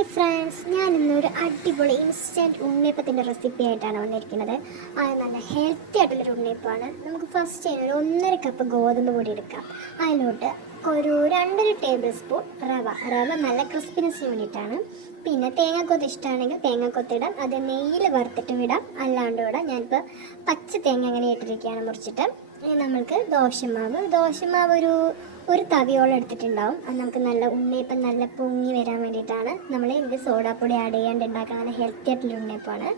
Hi friends, ഞാനിന്നൊരു അടിപൊളി instant ഉണ്ണിയപ്പത്തിൻ്റെ recipe ആയിട്ടാണ് വന്നിരിക്കുന്നത്. അത് നല്ല ഹെൽത്തി ആയിട്ടുള്ളൊരു ഉണ്ണിയപ്പമാണ്. നമുക്ക് ഫസ്റ്റ് ഒരു 1.5 കപ്പ് ഗോതമ്പ് പൊടി എടുക്കാം. അതിലോട്ട് ഒരു 2 ടേബിൾ സ്പൂൺ റവ നല്ല ക്രിസ്പിനെസ്സിന് വേണ്ടിയിട്ടാണ്. പിന്നെ തേങ്ങാക്കൊത്ത് ഇഷ്ടമാണെങ്കിൽ തേങ്ങാക്കൊത്ത് ഇടാം, അത് നെയ്യിൽ വറുത്തിട്ട് വിടാം, അല്ലാണ്ട് വിടാം. ഞാനിപ്പോൾ പച്ച തേങ്ങ അങ്ങനെ ഇട്ടിരിക്കുകയാണ് മുറിച്ചിട്ട്. ഇനി നമ്മൾക്ക് ദോശമാവ് ഒരു തവിയോളം എടുത്തിട്ടുണ്ടാവും. അത് നമുക്ക് നല്ല ഉണ്ണിയപ്പം നല്ല പൊങ്ങി വരാൻ വേണ്ടിയിട്ടാണ് നമ്മൾ ഇത് സോഡാപ്പൊടി ആഡ് ചെയ്യാണ്ട് ഉണ്ടാക്കാൻ നല്ല ഹെൽത്തി ആയിട്ടുള്ള ഉണ്ണിയപ്പമാണ്.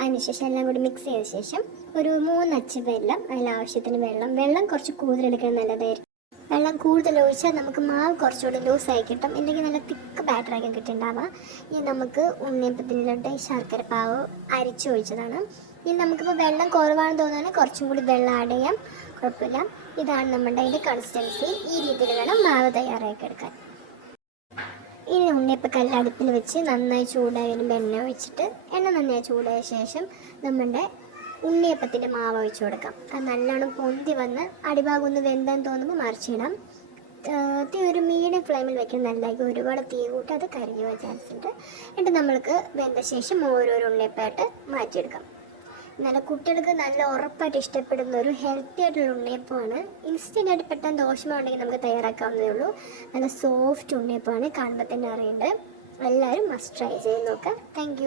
അതിനുശേഷം എല്ലാം കൂടി മിക്സ് ചെയ്ത ശേഷം ഒരു 3 അച്ച് വെള്ളം, അതിലാവശ്യത്തിന് വെള്ളം കുറച്ച് കൂടുതലെടുക്കുന്നത് നല്ലതായിരിക്കും. വെള്ളം കൂടുതൽ ഒഴിച്ചാൽ നമുക്ക് മാവ് കുറച്ചുകൂടി ലൂസായി കിട്ടും, ഇല്ലെങ്കിൽ നല്ല തിക്ക് ബാറ്ററാക്കി കിട്ടുന്നുണ്ടാവുക. ഇനി നമുക്ക് ഉണ്ണിയപ്പത്തിലോട്ട് ശർക്കര പാവ് അരിച്ചൊഴിച്ചതാണ്. ഇനി നമുക്കിപ്പോൾ വെള്ളം കുറവാണെന്ന് തോന്നുകയാണെങ്കിൽ കുറച്ചും കൂടി വെള്ളം ആഡ് ചെയ്യാം, കുഴപ്പമില്ല. ഇതാണ് നമ്മുടെ അതിൻ്റെ കൺസിസ്റ്റൻസി. ഈ രീതിയിൽ വേണം മാവ് തയ്യാറാക്കി എടുക്കാൻ. ഇനി ഉണ്ണിയപ്പക്കല്ല് അടുപ്പിൽ വെച്ച് നന്നായി ചൂടായി വരുമ്പോൾ എണ്ണ നന്നായി ചൂടായ ശേഷം നമ്മുടെ ഉണ്ണിയപ്പത്തിൻ്റെ മാവ് ഒഴിച്ചു കൊടുക്കാം. അത് നല്ലോണം പൊന്തി വന്ന് അടിഭാഗം ഒന്ന് വെന്തെന്ന് തോന്നുമ്പോൾ മറിച്ചിടാം. തീ ഒരു മീഡിയം ഫ്ലെയിമിൽ വയ്ക്കുന്നത് നല്ലതായിരിക്കും. ഒരുപാട് തീ കൂട്ടി അത് കരിഞ്ഞു പോകാൻ ചാൻസ് ഉണ്ട്. എന്നിട്ട് നമ്മൾക്ക് വെന്ത ശേഷം ഓരോരോ ഉണ്ണിയപ്പമായിട്ട് മാറ്റിയെടുക്കാം. നല്ല കുട്ടികൾക്ക് നല്ല ഉറപ്പായിട്ട് ഇഷ്ടപ്പെടുന്ന ഒരു ഹെൽത്തി ആയിട്ടുള്ള ഉണ്ണിയപ്പമാണ്. ഇൻസ്റ്റൻ്റായിട്ട് പെട്ടെന്ന് ദോശമാണെങ്കിൽ നമുക്ക് തയ്യാറാക്കാവുന്നതേ ഉള്ളൂ. നല്ല സോഫ്റ്റ് ഉണ്ണിയപ്പമാണ്, കാണുമ്പോൾ തന്നെ അറിയേണ്ടത്. എല്ലാവരും മസ്റ്റ് ട്രൈ ചെയ്ത് നോക്കാം. താങ്ക്